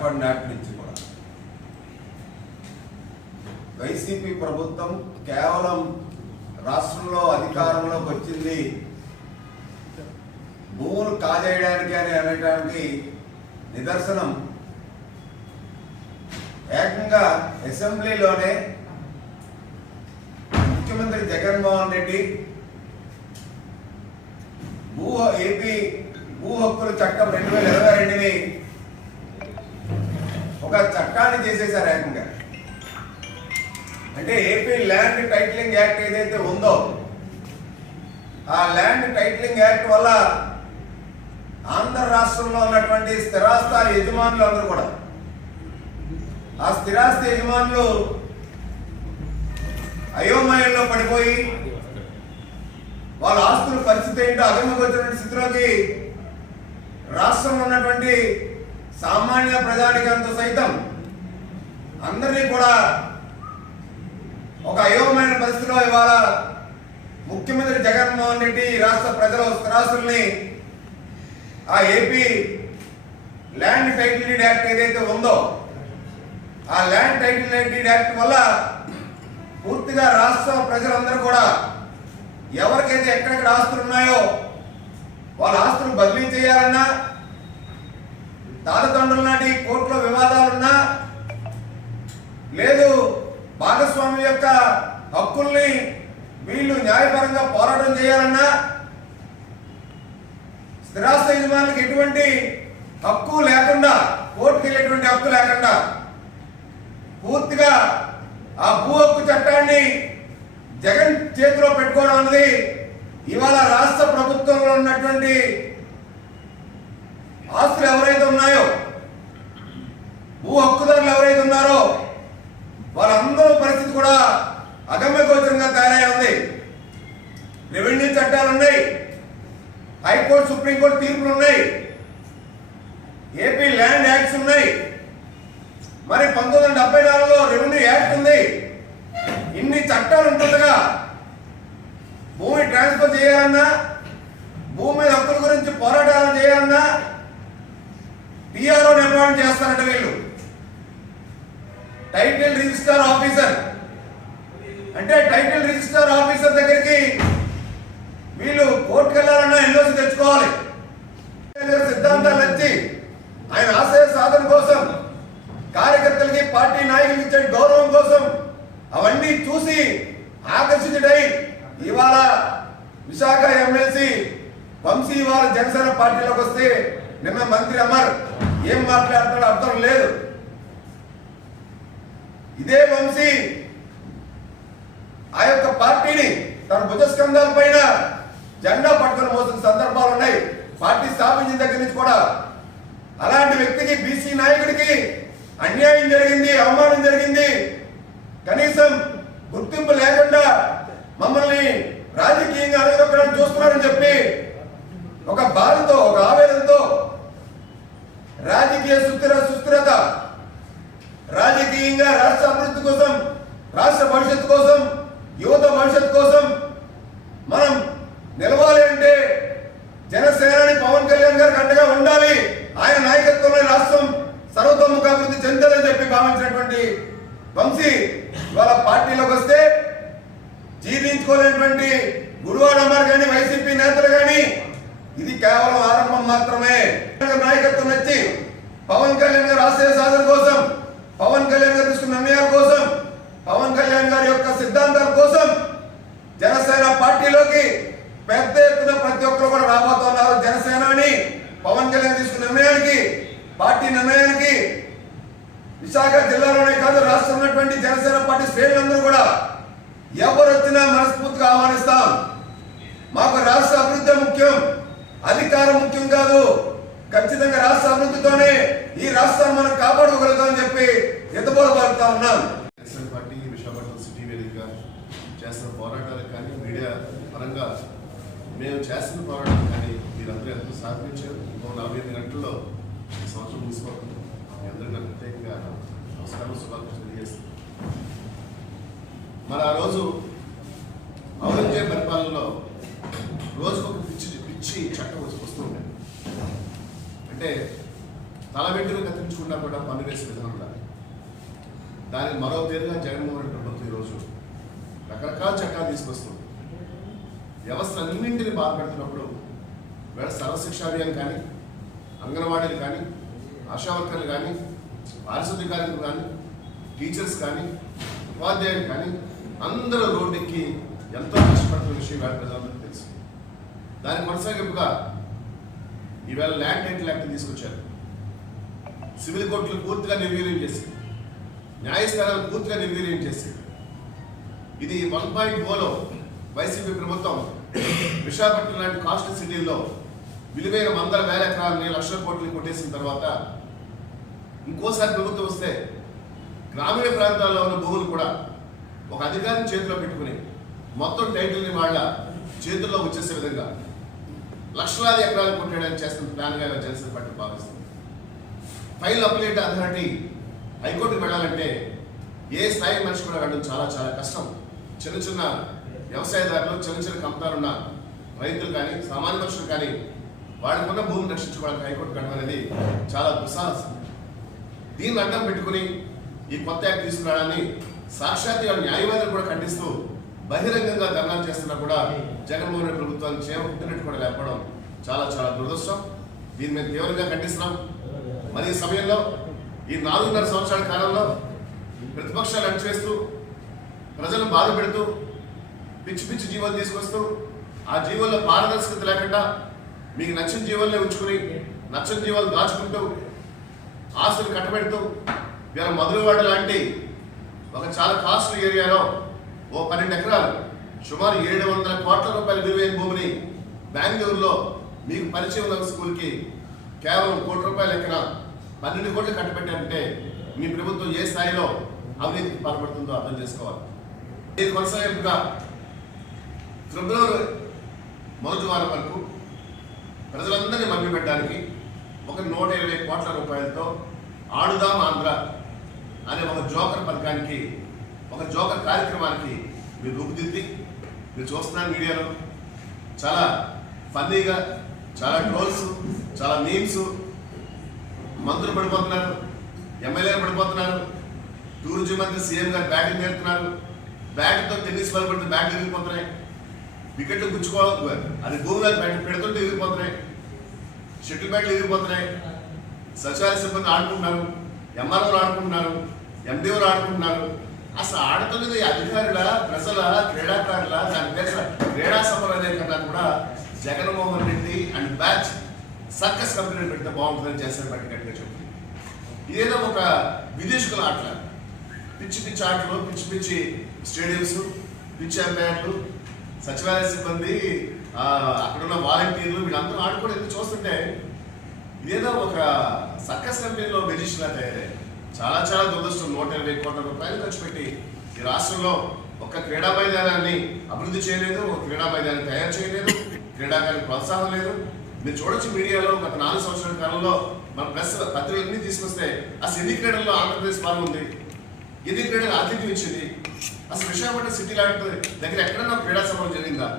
ఏర్పడినాటి నుంచి కూడా వైసీపీ ప్రభుత్వం కేవలం రాష్ట్రంలో అధికారంలోకి వచ్చింది భూములు కాజేయడానికి అని అనేటానికి నిదర్శనం ఏకంగా అసెంబ్లీలోనే ముఖ్యమంత్రి జగన్మోహన్ రెడ్డి ఏపీ భూ హక్కుల చట్టం 2022ని ఒక చట్టాన్ని చేసేశారు ఏకంగా. అంటే ఏపీ ల్యాండ్ టైటిలింగ్ యాక్ట్ ఏదైతే ఉందో ఆ ల్యాండ్ టైటిలింగ్ యాక్ట్ వల్ల ఆంధ్ర రాష్ట్రంలో ఉన్నటువంటి స్థిరాస్తి యజమానులు అందరూ కూడా ఆ స్థిరాస్తి యజమానులు అయోమయంలో పడిపోయి వాళ్ళ ఆస్తుల పరిస్థితి ఏంటో అగమ్యగోచరమైన స్థితిలోకి రాష్ట్రంలో ఉన్నటువంటి సామాన్య ప్రజానికంతో సైతం అందరినీ కూడా ఒక అయోమయమైన పరిస్థితిలో ఇవాళ ముఖ్యమంత్రి జగన్మోహన్ రెడ్డి రాష్ట్ర ప్రజల స్థిరాస్తుల్ని ఆ AP land title deed act ఏదైతే ఉందో ఆ ల్యాండ్ టైటిల్ డీడ్ యాక్ట్ వల్ల పూర్తిగా రాష్ట్ర ప్రజలందరూ కూడా ఎవరికైతే ఎక్కడెక్కడ ఆస్తులు ఉన్నాయో వాళ్ళ ఆస్తులు బదిలీ చేయాలన్నా తాతతండ్రుల నాటి కోర్టులో వివాదాలున్నా లేదు భాగస్వామి యొక్క హక్కుల్ని వీళ్ళు న్యాయపరంగా పోరాటం చేయాలన్నా స్థిరాస్తి యజమానులకు ఎటువంటి హక్కు లేకుండా కోర్టుకు వెళ్ళేటువంటి హక్కు లేకుండా పూర్తిగా ఆ భూ హక్కు చట్టాన్ని జగన్ చేతిలో పెట్టుకోవడం అన్నది ఇవాళ రాష్ట్ర ప్రభుత్వంలో ఉన్నటువంటి ఆస్తులు ఎవరైతే ఉన్నాయో భూ హక్కుదారులు ఎవరైతే ఉన్నారో వాళ్ళందరూ పరిస్థితి కూడా అగమ్యగోచరంగా తయారై ఉంది. రెవెన్యూ చట్టాలు ఉన్నాయి, హైకోర్టు సుప్రీంకోర్టు తీర్పులు ఉన్నాయి, ఏపీ ల్యాండ్ యాక్ట్స్ ఉన్నాయి, మరి 1974లో రెవెన్యూ యాక్ట్ ఉంది. ఇన్ని చట్టాలు ఉంటుండగా భూమి ట్రాన్స్ఫర్ చేయాలన్నా భూమి మీద హక్కుల గురించి పోరాటాలు చేయాలన్నా టీఆర్ఓ అపాయింట్ చేస్తారంట వీళ్ళు. టైటిల్ రిజిస్టర్ ఆఫీసర్ అంటే టైటిల్ రిజిస్టర్ ఆఫీసర్ దగ్గరికి వీళ్ళు కోర్టుకు వెళ్ళాలన్నా ఎన్ఓసి తెచ్చుకోవాలి. సిద్ధాంతాలు నచ్చి ఆయన ఆశయ సాధన కోసం కార్యకర్తలకి పార్టీ నాయకులకి ఇచ్చే గౌరవం కోసం అవన్నీ చూసి ఆకర్షితుడై ఇవాళ విశాఖ ఎమ్మెల్సీ వంశీ ఇవాళ జనసేన పార్టీలోకి వస్తే నిన్న మంత్రి అమర్ ఏం మాట్లాడతాడో అర్థం లేదు. ఇదే వంశీ ఆ యొక్క పార్టీని తన భుజస్కంధాల పైన జెండా పట్టుకుని మోసిన సందర్భాలు ఉన్నాయి పార్టీ స్థాపించిన దగ్గర నుంచి కూడా. అలాంటి వ్యక్తికి బీసీ నాయకుడికి అన్యాయం జరిగింది, అవమానం జరిగింది, కనీసం గుర్తింపు లేకుండా మమ్మల్ని రాజకీయంగా అడగొక్కడానికి చూస్తున్నారని చెప్పి ఒక బాధతో ఒక ఆవేదనతో రాజకీయ సుస్థిరత రాజకీయంగా రాష్ట్ర అభివృద్ధి కోసం రాష్ట్ర భవిష్యత్తు కోసం యువత భవిష్యత్తు కోసం మనం నిలవాలి అంటే జనసేనాని పవన్ కళ్యాణ్ గారికి అండగా ఉండాలి. ఆయన నాయకత్వంలో రాష్ట్రం సర్వతోముఖాభివృద్ధి చెందాలని చెప్పి భావించినటువంటి వంశీ ఇవాళ పార్టీలోకి వస్తే జీర్ణించుకోలేనటువంటి గుడివాడ అమర్ కానీ వైసీపీ నేతలు కానీ ఇది కేవలం ఆరంభం మాత్రమే. నాయకత్వం నచ్చి పవన్ కళ్యాణ్ గారి ఆశయ సాధన కోసం పవన్ కళ్యాణ్ గారు తీసుకున్న నిర్ణయాల కోసం పవన్ కళ్యాణ్ గారి యొక్క సిద్ధాంతాల కోసం జనసేన పార్టీలోకి పెద్ద ఎత్తున ప్రతి ఒక్కరు కూడా రాబోతున్నారు. జనసేనాని పవన్ కళ్యాణ్ తీసుకున్న నిర్ణయానికి పార్టీ నిర్ణయానికి విశాఖ జిల్లాలోనే కాదు రాష్ట్రంలో ఉన్నటువంటి జనసేన పార్టీ శ్రేణులందరూ కూడా ఎవరు వచ్చినా మనస్ఫూర్తిగా ఆహ్వానిస్తాం. మాకు రాష్ట్ర అభివృద్ధి ముఖ్యం, అధికారం ముఖ్యం కాదు. ఖచ్చితంగా రాష్ట్ర అభివృద్ధితోనే ఈ రాష్ట్రాన్ని మనం కాపాడుకోగలుగుతామని చెప్పి ఎత్తుపోతా ఉన్నాం. జనసేన పార్టీ విశాఖపట్నం సిటీ వేదికగా చేస్తున్న పోరాటాలకు కానీ మీడియా పరంగా మేము చేస్తున్న పోరాటం కానీ మీరందరూ ఎంతో సహకరించారు. 45 గంటల్లో ఈ సంవత్సరం ముగిసిపోతుంది. మీ అందరికీ నాకు ప్రత్యేకంగా నమస్కారం శుభాకాంక్షలు తెలియజేస్తున్నాను. మరి ఆ రోజు ఔరంగజేబ్ పరిపాలనలో రోజుకొక పిచ్చి చట్టం వస్తూ ఉండేది. అంటే తల వెంటనే కత్తిరించుకున్నా కూడా పన్ను వేసే విధానం ఉండాలి. దానికి మరో పేరుగా జగన్మోహన్ రెడ్డి ప్రభుత్వం ఈరోజు రకరకాల చట్టాలు తీసుకొస్తుంది. వ్యవస్థలన్నింటినీ బాధపెడుతున్నప్పుడు వేళ సర్వశిక్షా అభియాన్ కానీ, అంగన్వాడీలు కానీ, ఆశా వర్కర్లు కానీ, పారిశుద్ధ్య కార్మికులు కానీ, టీచర్స్ కానీ, ఉపాధ్యాయులు కానీ అందరూ రోడ్డెక్కి ఎంతో కష్టపడుతున్న విషయం వేళ ప్రజలందరికీ తెలుసు. దాని కొనసాగింపుగా ఈవేళ ల్యాండ్ టైటిల్ యాక్ట్ తీసుకొచ్చారు. సివిల్ కోర్టులు పూర్తిగా నిర్వీర్యం చేసి, న్యాయస్థానాలు పూర్తిగా నిర్వీర్యం చేసి, ఇది 1.0లో వైసీపీ ప్రభుత్వం విశాఖపట్నం లాంటి కాస్ట్ సిటీల్లో విలువైన వందల వేల ఎకరాలని లక్షల కోట్లు కొట్టేసిన తర్వాత ఇంకోసారి ప్రభుత్వం వస్తే గ్రామీణ ప్రాంతాల్లో ఉన్న భూములు కూడా ఒక అధికారిని చేతిలో పెట్టుకుని మొత్తం టైటిల్ని వాళ్ళ చేతుల్లో వచ్చేసే విధంగా లక్షలాది ఎకరాలు కొట్టేయడానికి చేస్తున్న ప్లాన్గా జనసేన పార్టీ భావిస్తుంది. ఫైల్ అప్లేట్ అథారిటీ హైకోర్టుకు వెళ్ళాలంటే ఏ స్థాయి మనిషి కూడా వెళ్ళడం చాలా చాలా కష్టం. చిన్న చిన్న వ్యవసాయదారులు, చిన్న చిన్న కంపెనీలు ఉన్న రైతులు కానీ, సామాన్య మనుషులు కానీ వాళ్ళకున్న భూమిని రక్షించుకోవడానికి హైకోర్టు వెళ్ళడం అనేది చాలా దుస్సాహసం. దీన్ని అడ్డం పెట్టుకుని ఈ కొత్త యాక్ట్ తీసుకురావడాన్ని సాక్షాత్ న్యాయవాదులు కూడా ఖండిస్తూ బహిరంగంగా ధర్నాలు చేస్తున్నా కూడా జగన్మోహన్ రెడ్డి ప్రభుత్వాన్ని చేపట్టినట్టు కూడా లేకపోవడం చాలా చాలా దురదృష్టం. దీన్ని మేము తీవ్రంగా ఖండిస్తున్నాం. మరి ఈ సమయంలో ఈ 4.5 సంవత్సరాల కాలంలో ప్రతిపక్షాలు అణచివేస్తూ, ప్రజలను బాధ పెడుతూ, పిచ్చి పిచ్చి జీవోలు తీసుకొస్తూ, ఆ జీవోల్లో పారదర్శకత లేకుండా మీకు నచ్చిన జీవోలనే ఉంచుకుని నచ్చని జీవోలు దాచుకుంటూ, ఆస్తులు కట్టబెడుతూ, ఇలా మధురవాడ లాంటి ఒక చాలా కాస్ట్లీ ఏరియాలో ఓ 12 ఎకరాలు సుమారు 700 కోట్ల రూపాయల విలువైన భూమిని బెంగళూరులో మీకు పరిచయం ఉన్న స్కూల్కి కేవలం ₹1 కోటి లెక్కన 12 కోట్లు కట్టబెట్టారంటే మీ ప్రభుత్వం ఏ స్థాయిలో అవినీతికి పాల్పడుతుందో అర్థం చేసుకోవాలి. దీని కొనసాగింపుగా ఫిబ్రవరి మొదటి వారం వరకు ప్రజలందరినీ మభ్యపెట్టడానికి ఒక 120 కోట్ల రూపాయలతో ఆడుదాం ఆంధ్ర అనే ఒక జోకర్ పథకానికి, ఒక జోకర్ కార్యక్రమానికి మీరు రూపుదిద్ది మీరు చూస్తున్నారు మీడియాలో. చాలా ఫన్నీగా, చాలా ట్రోల్స్, చాలా మీమ్స్, మంత్రులు పడిపోతున్నారు, ఎమ్మెల్యేలు పడిపోతున్నారు, టూరిజం మంత్రి సీఎం గారు బ్యాటింగ్ నేర్పుతున్నారు, బ్యాట్తో టెన్నిస్ బాల్ పడితే బ్యాట్లు ఎగిరిపోతున్నాయి, వికెట్లు గుచ్చుకోవాలి, అది భూమిలో పెడుతుంటే ఎగిరిపోతున్నాయి, షటిల్ బ్యాట్లు ఎగిరిపోతున్నాయి, సచివాలయ సిబ్బంది ఆడుకుంటున్నారు, ఎంఆర్ఓలు ఆడుకుంటున్నారు, ఎండిఓలు ఆడుకుంటున్నారు. అసలు ఆడుతున్నది అధికారుల, ప్రజల, క్రీడాకారుల, దాని పేరు క్రీడా సభలు అనే కన్నా కూడా Jaganmohan Reddy and batch circus company పెడితే బాగుంటుందని చేస్తారు బట్టి గట్టిగా చెప్తుంది. ఇదేదో ఒక విదేశీకుల ఆటలు, పిచ్చి పిచ్చి ఆటలు, పిచ్చి పిచ్చి స్టేడియంస్, పిచ్చి అంపైర్లు, సచివాలయ సిబ్బంది, అక్కడున్న వాలంటీర్లు వీళ్ళందరూ ఆడుకోవడం ఎందుకు చూస్తుంటే ఇదేదో ఒక సర్కస్ కంపెనీలో మెజిషియన్లా తయారయ్యాయి. చాలా చాలా దురదృష్టం. 120 కోట్ల రూపాయలు ఖర్చు పెట్టి ఈ రాష్ట్రంలో ఒక్క క్రీడా మైదానాన్ని అభివృద్ధి చేయలేదు, ఒక క్రీడా మైదానాన్ని తయారు చేయలేదు, క్రీడాకారులకు ప్రోత్సాహం లేదు. మీరు చూడొచ్చు మీడియాలో గత 4 సంవత్సరాల కాలంలో మన ప్రెస్ పత్రికలన్నీ తీసుకొస్తే అసలు ఎన్ని క్రీడల్లో ఆంధ్రప్రదేశ్ పాల్గొంది, ఎన్ని క్రీడలు ఆతిథ్యం ఇచ్చింది, అసలు విశాఖపట్నం సిటీ లాంటి దగ్గర ఎక్కడన్నా క్రీడా సభలు జరిగిందా?